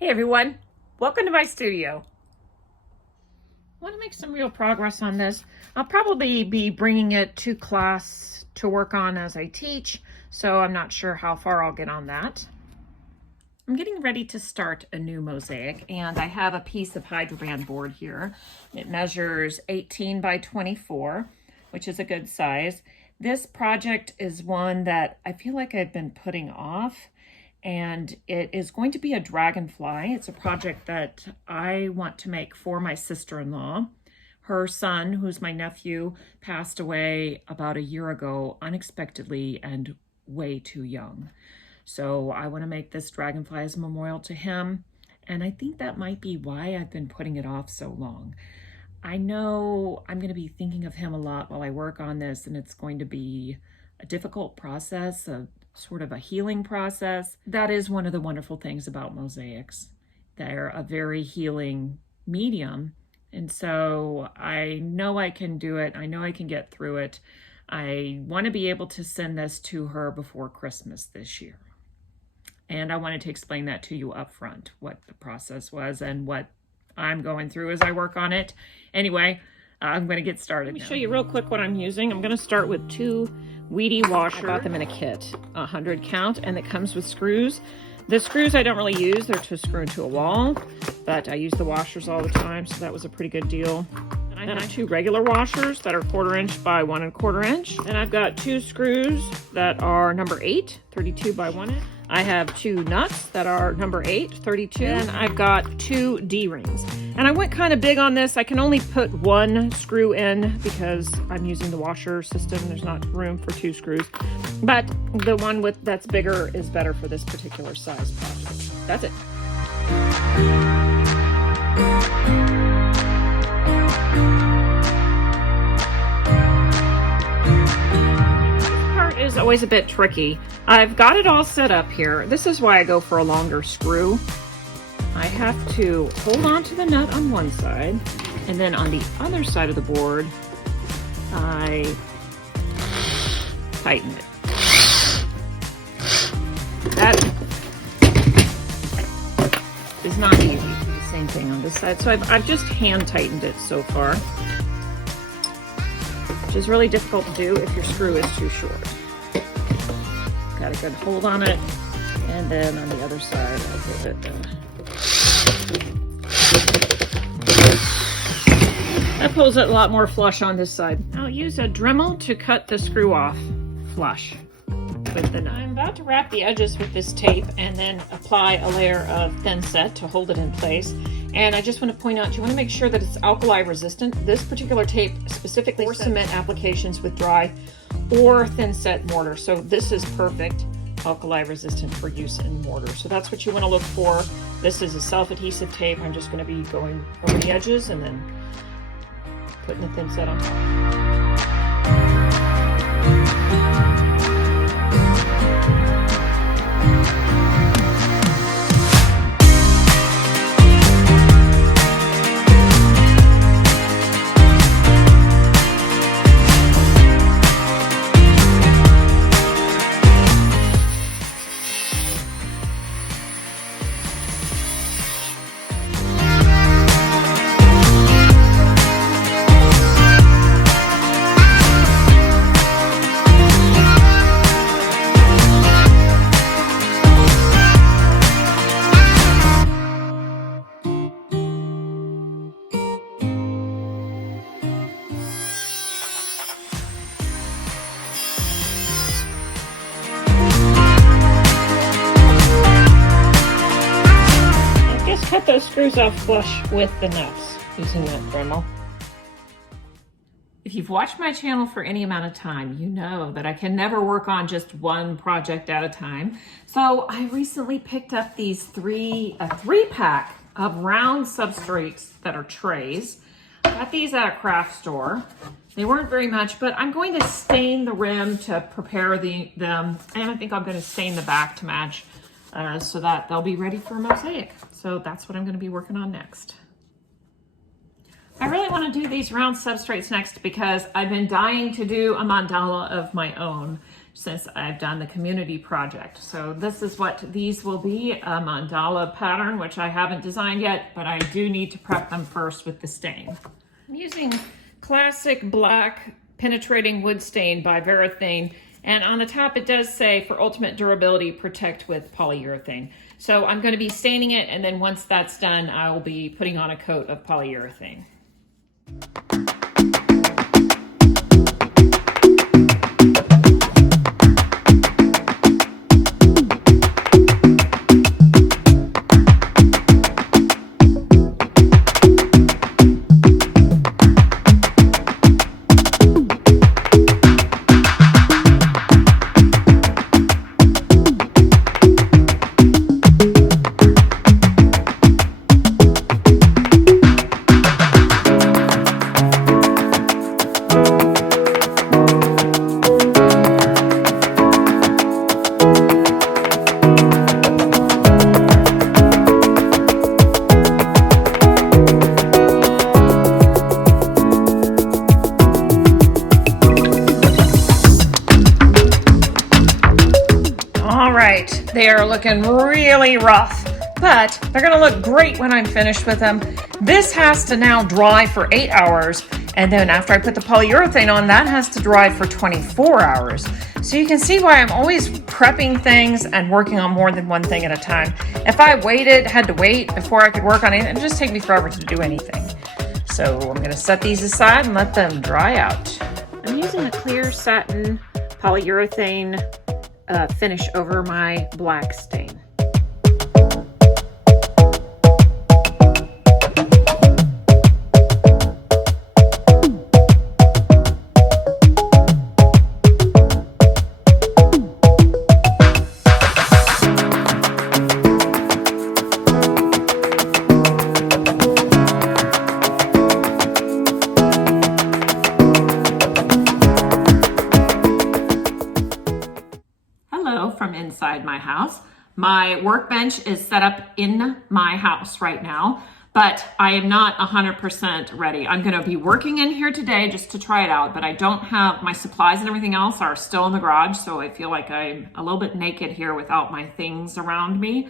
Hey everyone, welcome to my studio. I want to make some real progress on this. I'll probably be bringing it to class to work on as I teach, so I'm not sure how far I'll get on that. I'm getting ready to start a new mosaic, and I have a piece of HydroBan board here. It measures 18 by 24, which is a good size. This project is one that I feel like I've been putting off, and it is going to be a dragonfly. It's a project that I want to make for my sister-in-law. Her son, who's my nephew, passed away about a year ago unexpectedly and way too young. So I want to make this dragonfly as a memorial to him, and I think that might be why I've been putting it off so long. I know I'm going to be thinking of him a lot while I work on this, and it's going to be a difficult process, sort of a healing process. That is one of the wonderful things about mosaics. They're a very healing medium. And so I know I can do it. I know I can get through it. I want to be able to send this to her before Christmas this year. And I wanted to explain that to you up front, what the process was and what I'm going through as I work on it. Anyway, I'm going to get started. Let me show you real quick what I'm using. I'm going to start with 2 weedy washers. I bought them in a kit, 100 count, and it comes with screws. The screws I don't really use. They're to screw into a wall, but I use the washers all the time, so that was a pretty good deal. And I have 2 regular washers that are 1/4 inch by 1 1/4 inch. And I've got 2 screws that are number 8, 32 by 1 inch. I have 2 nuts that are number 8, 32. And I've got 2 D-rings. And I went kind of big on this. I can only put 1 screw in because I'm using the washer system. There's not room for 2 screws. But the one that's bigger is better for this particular size project. That's it. Is always a bit tricky. I've got it all set up here. This is why I go for a longer screw. I have to hold on to the nut on one side, and then on the other side of the board, I tighten it. That is not easy. The same thing on this side. So I've just hand tightened it so far, which is really difficult to do if your screw is too short. Got a good hold on it, and then on the other side I'll give it that pulls it a lot more flush on this side. I'll use a Dremel to cut the screw off flush with the knife. I'm about to wrap the edges with this tape and then apply a layer of thinset to hold it in place. And I just want to point out, you want to make sure that it's alkali resistant. This particular tape specifically for cement applications with dry or thinset mortar. So this is perfect alkali resistant for use in mortar. So that's what you want to look for. This is a self-adhesive tape. I'm just going to be going over the edges and then putting the thinset on top. Cut those screws off flush with the nuts using that Dremel. If you've watched my channel for any amount of time, you know that I can never work on just one project at a time. So I recently picked up these a 3-pack of round substrates that are trays. I got these at a craft store. They weren't very much, but I'm going to stain the rim to prepare them, and I think I'm going to stain the back to match so that they'll be ready for a mosaic. So that's what I'm going to be working on next. I really want to do these round substrates next because I've been dying to do a mandala of my own. since I've done the community project. So this is what these will be, a mandala pattern, which I haven't designed yet, but I do need to prep them first with the stain. I'm using classic black penetrating wood stain by Varathane, and on the top it does say, for ultimate durability, protect with polyurethane. So I'm going to be staining it, and then once that's done, I will be putting on a coat of polyurethane. They are looking really rough, but they're gonna look great when I'm finished with them. This has to now dry for 8 hours, and then after I put the polyurethane on, that has to dry for 24 hours. So you can see why I'm always prepping things and working on more than one thing at a time. If I had to wait before I could work on it, it'd just take me forever to do anything. So I'm gonna set these aside and let them dry out. I'm using a clear satin polyurethane finish over my black stain. From inside my house. My workbench is set up in my house right now, but I am not 100% ready. I'm going to be working in here today just to try it out, but I don't have my supplies, and everything else are still in the garage, so I feel like I'm a little bit naked here without my things around me.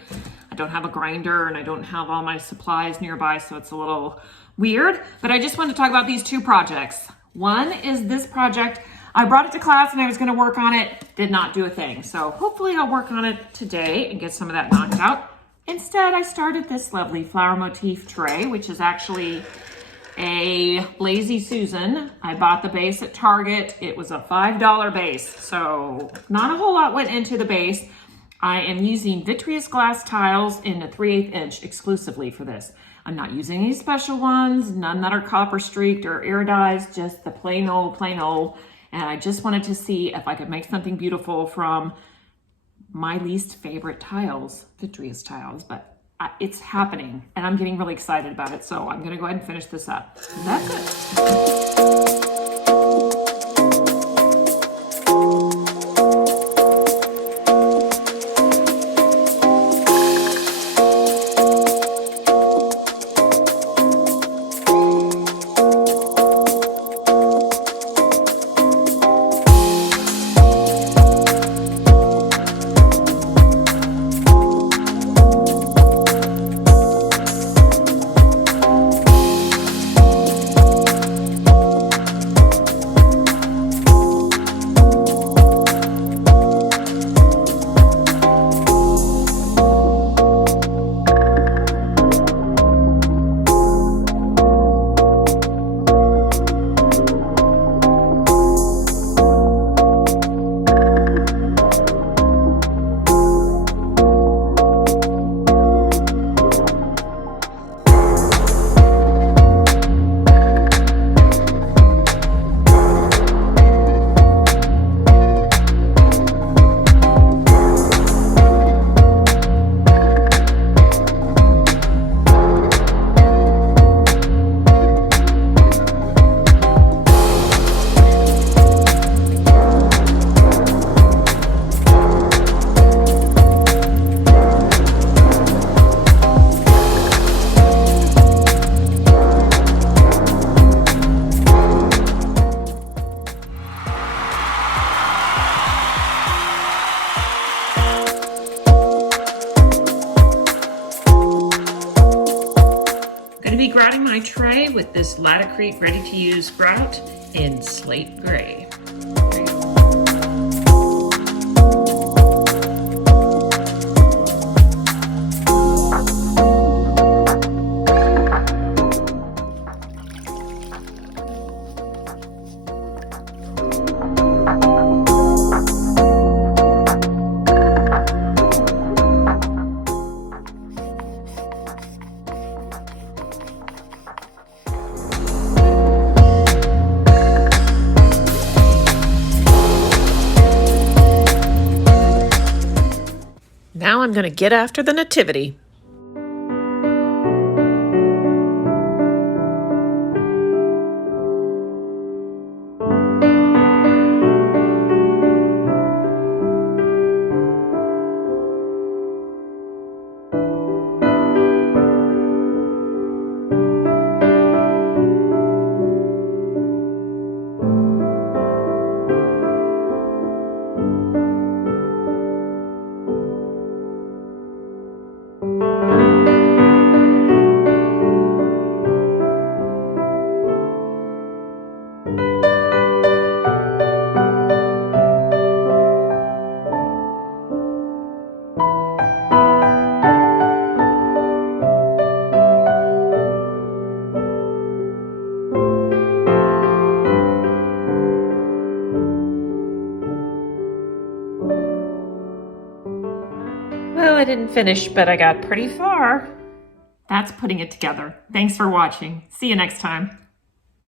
I don't have a grinder and I don't have all my supplies nearby, so it's a little weird, but I just want to talk about these two projects. One is this project. I brought it to class and I was going to work on it, did not do a thing. So hopefully I'll work on it today and get some of that knocked out. Instead, I started this lovely flower motif tray, which is actually a Lazy Susan. I bought the base at Target. It was a $5 base, so not a whole lot went into the base. I am using vitreous glass tiles in a 3/8 inch exclusively for this. I'm not using any special ones, none that are copper streaked or iridized, just the plain old. And I just wanted to see if I could make something beautiful from my least favorite tiles, vitreous tiles, but it's happening and I'm getting really excited about it. So I'm gonna go ahead and finish this up. That's it. Going to be grouting my tray with this Latticrete ready-to-use grout in slate gray. Now I'm going to get after the Nativity. Well, I didn't finish, but I got pretty far. That's putting it together. Thanks for watching. See you next time.